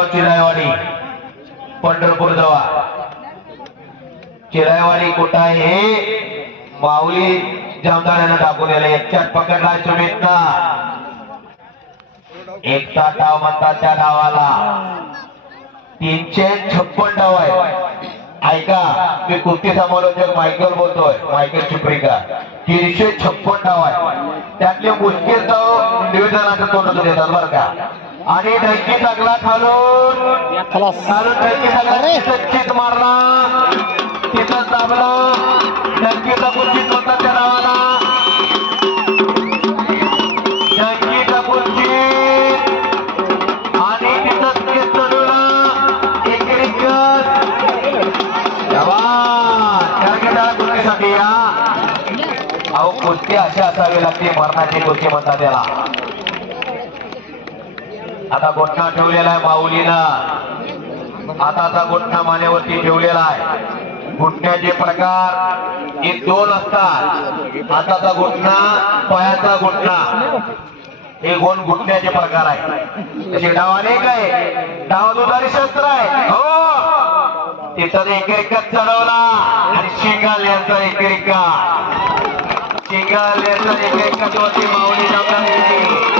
गाव चिरायवाडी पंढरपूर जवळ चिरायवाडी कुठं आहे हे माऊली जामदारानं दाखवलेलं एकच्यात पकडला सुमितला एकचा डाव म्हणतात त्या डावाला 356 डाव आहे ऐका मी कुस्ती समालोचक मायकल बोलतोय मायकल चिपरीकर 356 डाव आहे त्यातले मुश्किल डाव निवेदनाचं तोंड देतात बरं का आणि डंकी टाकला खालून डंकी टाकला सच्चित मारला तिथं दाबला डंकीचा कुस्तीत होता त्या डावाला डंकीचा कुस्तीत आणि तिथं चढवला एकेरीकर कुस्तीसाठी या अहो कुस्ती अशी असावी लागते मरणाची कुस्ती म्हणतात त्याला आता गोठणा ठेवलेला आहे माऊलीनं आता गोठणा मानेवरती ठेवलेला आहे घुटण्याचे प्रकार हे 2 असतात हाताचा घुटणा पायाचा घुटणा हे 2 घुटण्याचे प्रकार आहे तसे डाव अनेक आहे डाव दुधारी शस्त्र आहे हो तिथं एकेरिका चढवला आणि शिंगाल यांचा एकेरिका माऊली जामदार